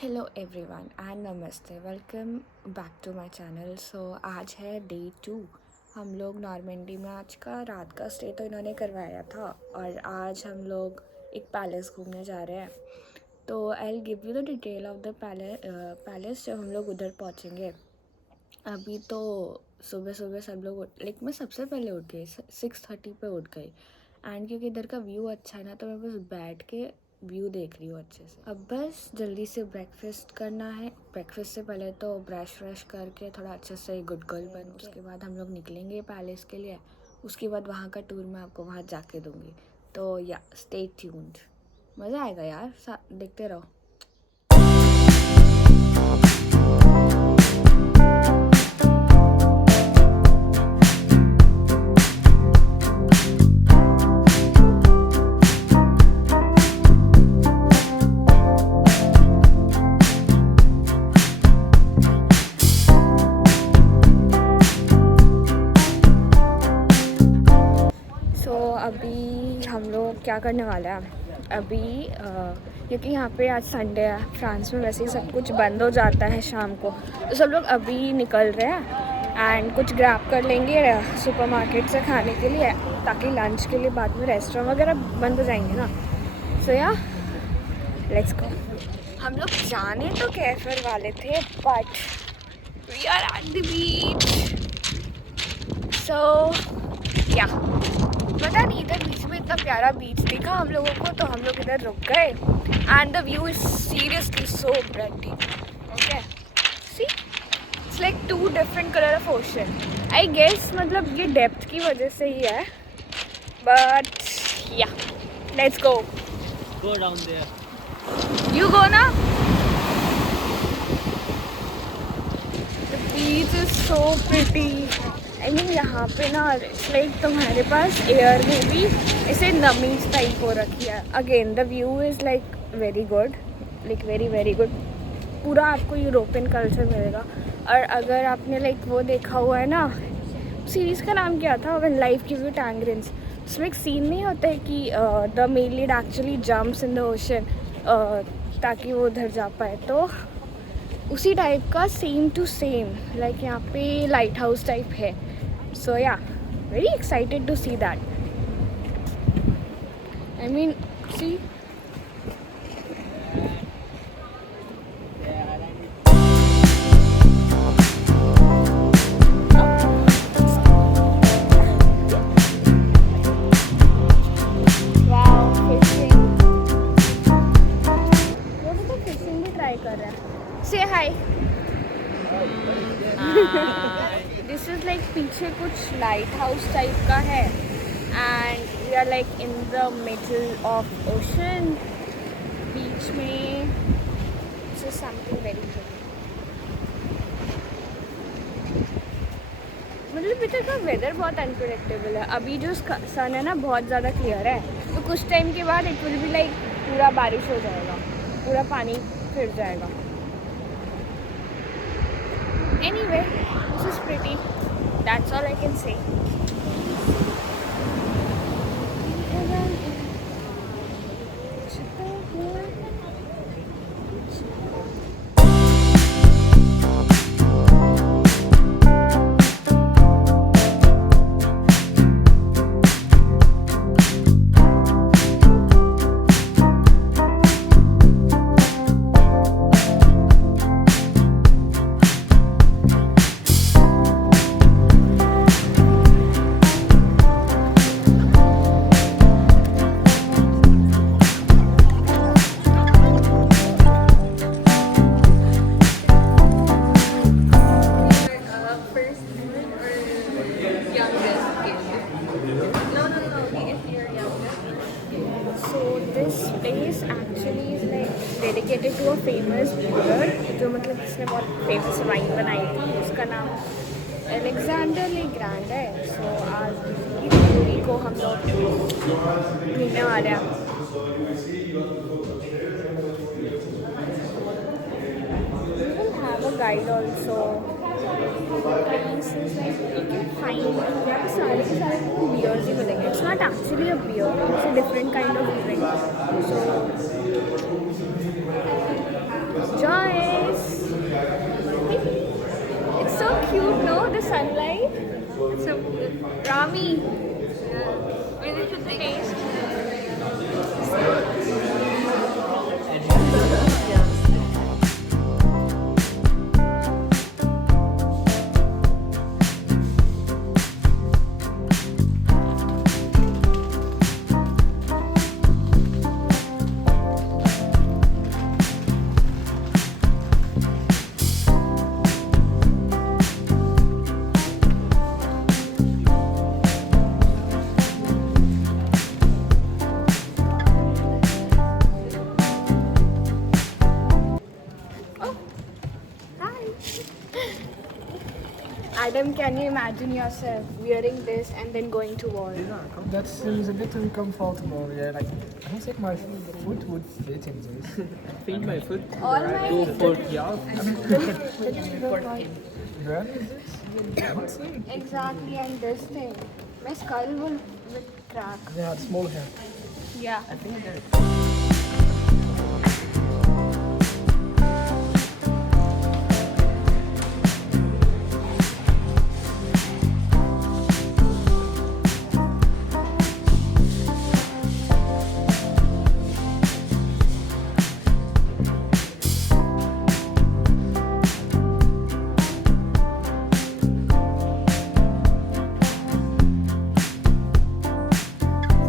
Hello everyone and नमस्ते, welcome back to my channel. So आज है डे 2। हम लोग नॉर्मेंडी में आज का रात का स्टे तो इन्होंने करवाया था और आज हम लोग एक पैलेस घूमने जा रहे हैं। तो I will give you the detail of the palace जब हम लोग उधर पहुंचेंगे। अभी तो सुबह सुबह सब लोग लाइक मैं सबसे पहले उठ गई, 6:30 पे उठ गई। एंड क्योंकि इधर का व्यू अच्छा है ना, तो मैं बस बैठ के व्यू देख रही हूँ अच्छे से। अब बस जल्दी से ब्रेकफास्ट करना है। ब्रेकफास्ट से पहले तो ब्रश व्रश करके थोड़ा अच्छे से गुड गर्ल बन, उसके बाद हम लोग निकलेंगे पैलेस के लिए। उसके बाद वहाँ का टूर मैं आपको वहाँ जाके दूँगी। तो या स्टे ट्यून्ड, मज़ा आएगा यार, देखते रहो। अभी हम लोग क्या करने वाले हैं अभी क्योंकि यहाँ पे आज संडे है, फ्रांस में वैसे ही सब कुछ बंद हो जाता है शाम को, तो सब लोग अभी निकल रहे हैं एंड कुछ ग्रैब कर लेंगे सुपरमार्केट से खाने के लिए, ताकि लंच के लिए बाद में रेस्टोरेंट वगैरह बंद हो जाएंगे ना। सो या लेट्स गो। हम लोग जाने तो कैफर वाले थे but we are at the beach. So yeah पता नहीं, इधर बीच में इतना प्यारा बीच दिखा हम लोगों को, तो हम लोग इधर रुक गए and the view is seriously so breathtaking. Okay, see it's like two different colour of ocean. I guess मतलब ये डेप्थ की वजह से ही है, but yeah let's go. Go down there. You go ना। The beach is so pretty. I mean यहाँ पे ना लाइक तुम्हारे पास एयर में भी ऐसे नमी टाइप हो रखी है। Again the view is like very good, like very very good. पूरा आपको यूरोपियन कल्चर मिलेगा। और अगर आपने लाइक वो देखा हुआ है ना, सीरीज़ का नाम क्या था, when life gives you tangerines, उसमें एक सीन नहीं होता है कि the male lead actually jumps in the ocean ताकि वो उधर जा पाए, तो उसी टाइप का सेम टू सेम लाइक यहाँ पे लाइट हाउस टाइप है। So yeah very excited to see that. I mean sea fishing भी ट्राई कर रहे हैं। से हाय। दिस इज लाइक पीछे कुछ लाइट हाउस टाइप का है and we are like in the middle of ocean, बीच में। This is something very good. मतलब इधर का वेदर बहुत अनप्रेडिक्टेबल है। अभी जो सन है ना बहुत ज़्यादा क्लियर है, तो कुछ टाइम के बाद इट विल बी लाइक पूरा बारिश हो जाएगा, पूरा पानी फिर जाएगा। Anyway, this is pretty. That's all I can say. Place actually is like dedicated to a famous brewer, जो मतलब जिसने बहुत फेमस वाइन बनाई थी, उसका नाम अलेक्जेंडर ले ग्रैंड है। सो आज की ब्रूअरी को हम लोग ढूंढने वाले हैं। We will have a guide also. Place is like you can find यहाँ पे सारे के सारे beers ही मिलेंगे। It's not actually a beer, it's a different kind of drink. So sunlight. It's so Rami. Will it taste? Oh, hi. Adam, can you imagine yourself wearing this and then going to war? That seems a bit uncomfortable. Yeah, like I don't think my foot would fit in this. I think my foot All my go for yeah. Where is this? I don't see. exactly, and this thing, my skull will crack. Yeah, small hair. Yeah. I think there.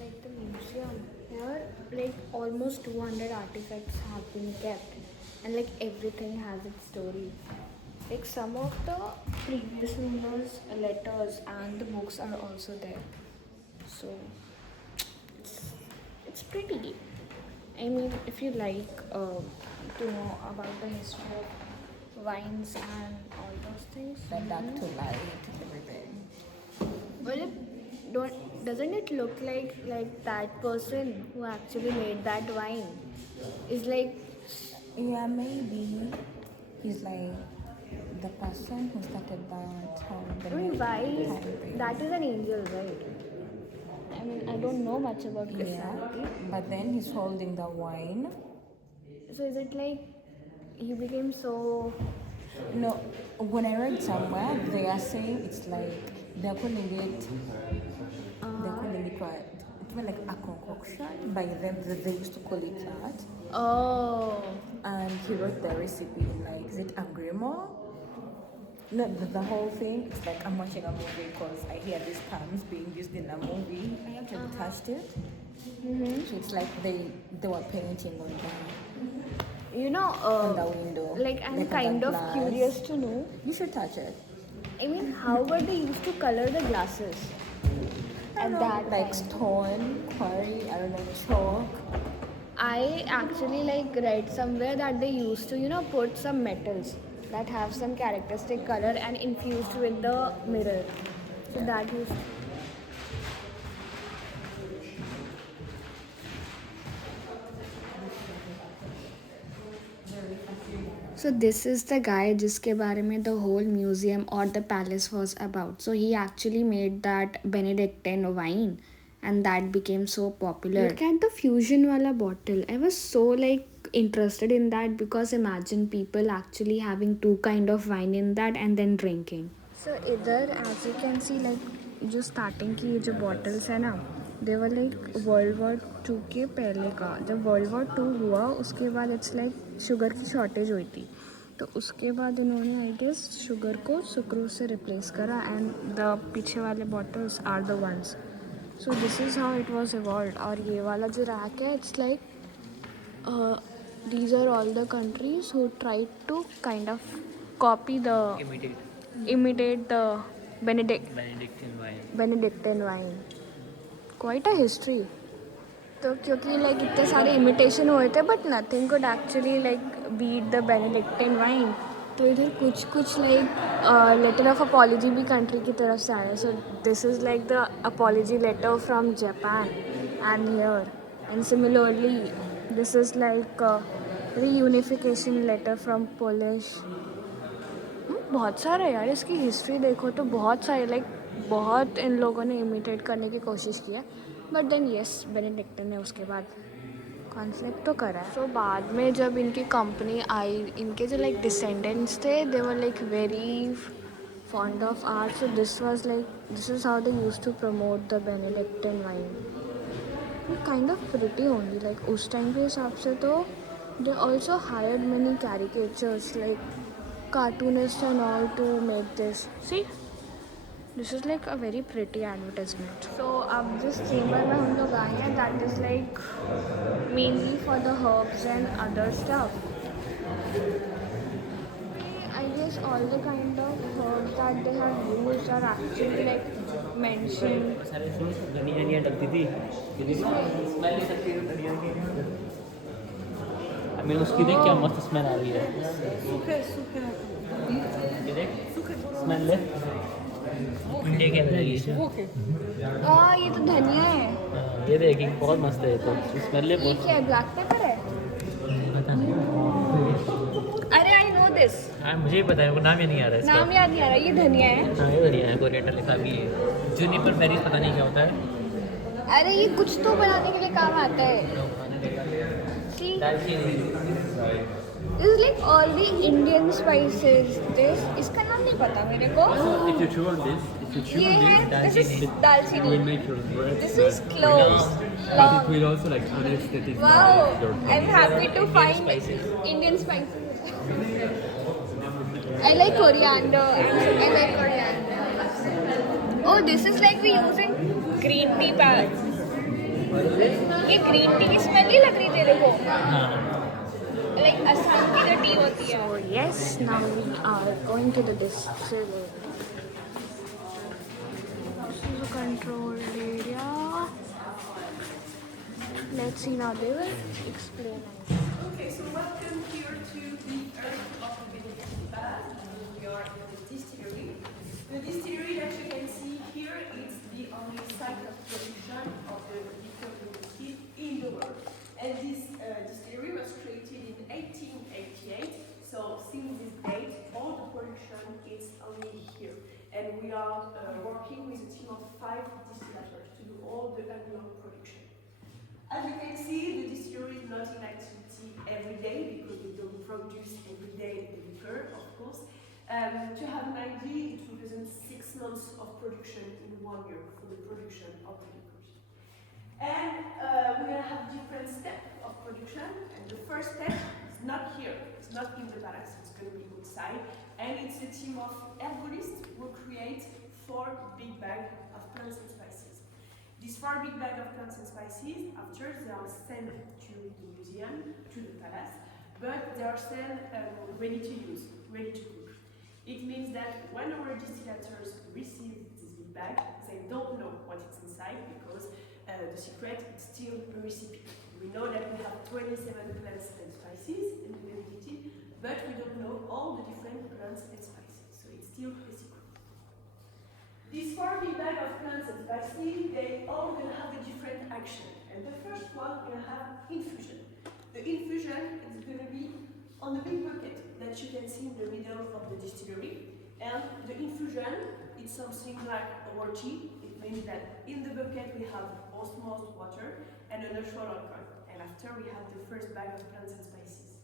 Like the museum here, like almost 200 artifacts have been kept, and like everything has its story. Like some of the previous owners' letters and the books are also there. So it's pretty. I mean, if you like to know about the history of wines and all those things, The dark to light, everything. well, it doesn't it look like that person who actually made that wine is like Yeah, maybe he's like the person who started that I mean why is that is an angel, right? I mean I don't know much about Yeah, Christianity. but then he's holding the wine. So is it like he became so No, when I read somewhere, they are saying it's like they're calling it. They're calling it what? It's more like a concoction. By them, they used to call it that. oh And he wrote the recipe in like, is it Agrimo? No, the whole thing, it's like I'm watching a movie because I hear these terms being used in a movie. I actually touched it. So it's like they were painting on you know on the window. like I'm on the kind of glass. curious to know. You should touch it. I mean how were they used to color the glasses I at don't know, that like time? stone, quarry, I don't know, chalk. I actually like read somewhere that they used to, put some metals that have some characteristic color and infused with the mirror. So that used. So this is the guy जिसके बारे में the whole museum or the palace was about. So he actually made that Benedictine wine and that became so popular. Look at the fusion wala bottle. I was so like interested in that because imagine people actually having two kind of wine in that and then drinking. So इधर as you can see like जो starting की ये जो bottles है ना they were like World War II के पहले का. जब World War II हुआ उसके बाद it's like शुगर की शॉर्टेज हुई थी तो उसके बाद उन्होंने आई गेस शुगर को सुक्रोज से रिप्लेस करा एंड द पीछे वाले bottles are the ones. So this is how it was evolve. और ये वाला जो रैक है it's like these are all the countries who tried to kind of copy the imitate the Benedictine wine. Quite a history. तो क्योंकि like इतने सारे imitation हुए थे but nothing could actually like beat the Benedictine wine. तो इधर कुछ like letter of apology भी कंट्री की तरफ से आया. So this is like the apology letter from Japan and here and similarly this is like reunification letter from Polish. बहुत सारा यार इसकी हिस्ट्री देखो तो बहुत सारे लाइक बहुत इन लोगों ने इमिटेट करने की कोशिश की है बट देन येस बेनेडिक्टिन ने उसके बाद कॉन्फ्लिक्ट तो करा है. तो बाद में जब इनकी कंपनी आई इनके जो लाइक डिसेंडेंट्स थे they were like very fond of art, so this is how they used to promote the Benedictine wine. Kind of pretty only, like उस time के हिसाब से तो they also hired many caricatures like cartoonists and all to make this. See, this is like a very pretty advertisement. So अब जिस chamber में हम लोग आए हैं, that is like mainly for the herbs and other stuff. I guess all the kind of herbs that they have used are actually like mentioned. सारे धनिया डलती थी स्मेल नहीं सकती धनिया की मैं उसकी देख क्या मस्त स्मेल आ रही है ये देख स्मेल ले इंडिया के अंदर लगी है ये तो धनिया है. ये देख बहुत मस्त है तो स्मेल ले ये क्या है, ब्लैक पेपर है? पता नहीं अरे आई नो दिस. हाँ मुझे ही पता है वो नाम ही नहीं आ रहा है नाम याद नहीं आ रहा. ये धनिया है. हाँ ये धनिया है कोरिएंडर लिखा भी है जूनिपर बेरीज पता नहीं क्या होता है अरे ये कुछ तो बनाने के लिए काम आता है. See, this is like all the Indian spices. This इसका नाम नहीं पता मेरे को. If you chew on this, ये है, this is it will दालचीनी. make your breath. This is cloves. But it will also like anesthetic Wow, your I'm happy to find Indian spices. I like coriander. I like coriander. Oh, this is like we use in green tea bags. ये green tea की smell नहीं लग रही तेरे को? Like Assam की जो tea होती है. So yes, now we are going to the distillery. This is a controlled area. Let's see now. They will explain. Okay, so welcome here to the Earth of the Benedictine Bath. We are in the distillery. The distillery that you can see here is the only site of production of the liqueur whiskey in the world. And this distillery was created in 1888. So since this date, all the production is only here. And we are working with a team of 5 distillators to do all the annual production. As you can see, the distillery is not in activity every day because we don't produce every day the liquor, of course. To have an idea, it represents 6 months of production in 1 year for the production of the liquors. And we're going to have different steps of production. And the first step is not here, it's not in the barracks, it's going to be outside. And it's a team of herbalists who create 4 big bags of plants and spices. These 4 big bags of plants and spices, after they are sent to the museum, to the palace, but they are sent ready to use, ready to cook. It means that when our distillators receive this big bag, they don't know what is inside because the secret is still a recipe. We know that we have 27 plants and spices in the Benedictine, but we don't know all the different plants and spices, so it's still a secret. These 4 big bags of plants and spices, they all will have a different action. And the first one will have infusion. The infusion is going to be on the big bucket that you can see in the middle of the distillery. And the infusion is something like a roti. It means that in the bucket we have osmosis water and a natural alcohol. And after we have the first bag of plants and spices.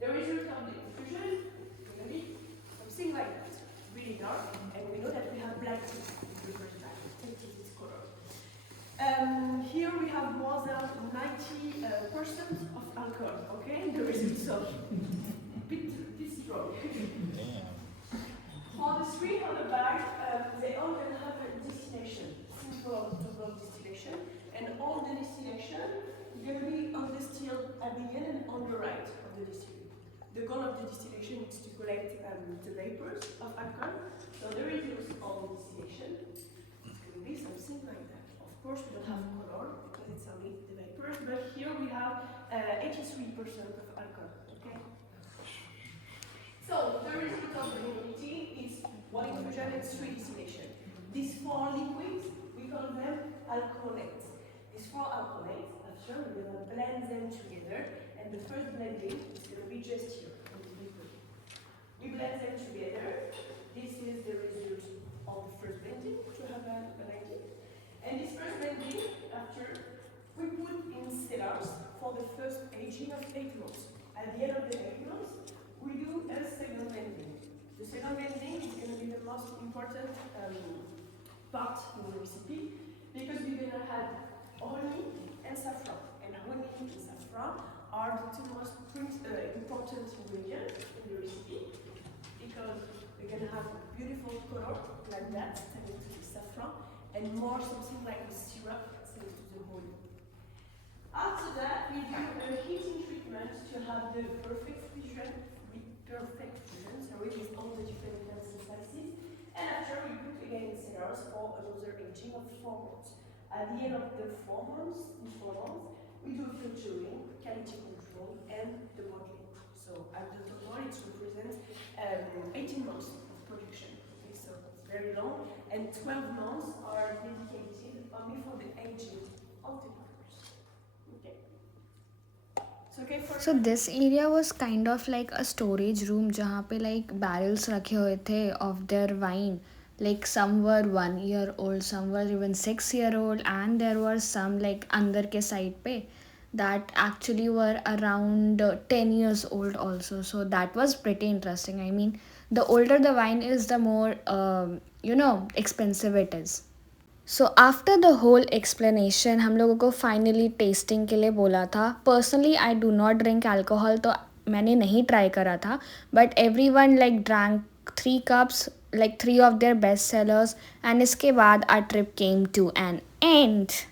The result of the infusion is going to be something like that. Really dark, and we know that we have black tea in the first bag. Take this color. Here we have more than 90% of alcohol. Okay, the results of bit strong. For the 3 on the bag, they all will have a distillation, simple distillation, and all the distillation will be on the still at the end and on the right of the distillation. The goal of the distillation is to collect the vapors of alcohol. So the results of the distillation is going to be something like that. Of course, we don't have color because it's only the vapors, but here we have 83% of alcohol. Okay. So the result of the humidity is 1 infusion and 3 distillation. These 4 liquids, we call them alcoholates. These 4 alcoholates, after we will blend them together. And the first blending is going to be just here in the liquid. We blend them together. This is the result of the first blending to have an idea. And this first blending, after we put in cellars for the first aging of 8 months. At the end of the 8 months, we do a second blending. The second blending is going to be the most part in the recipe because we're gonna have honey and saffron. And honey and saffron are the two most important ingredients in the recipe because we're gonna have a beautiful color like that thanks to the saffron and more something like a syrup thanks to the honey. After that, we do a heating treatment to have the perfect fusion with all the different nuts and spices. And after, we put again in cellars for another aging of 4 months. At the end of the 4 months, we do filtering, quality control, and the bottling. So at the total, it represents 18 months of production. Okay, so it's very long, and 12 months are dedicated only for the aging of the peppers. Okay. Okay, So this area was kind of like a storage room जहाँ पे like barrels रखे हुए थे of their wine. Like some were 1 year old, some were even 6 year old, and there were some like अंदर के side पे that actually were around 10 years old also. So that was pretty interesting. I mean, the older the wine is, the more expensive it is. So after the whole explanation हम लोगों को finally testing के लिए बोला था. Personally I do not drink alcohol, तो मैंने नहीं ट्राई करा था. But every one like drank 3 cups, like 3 of their best sellers, and इसके बाद our trip came to an end.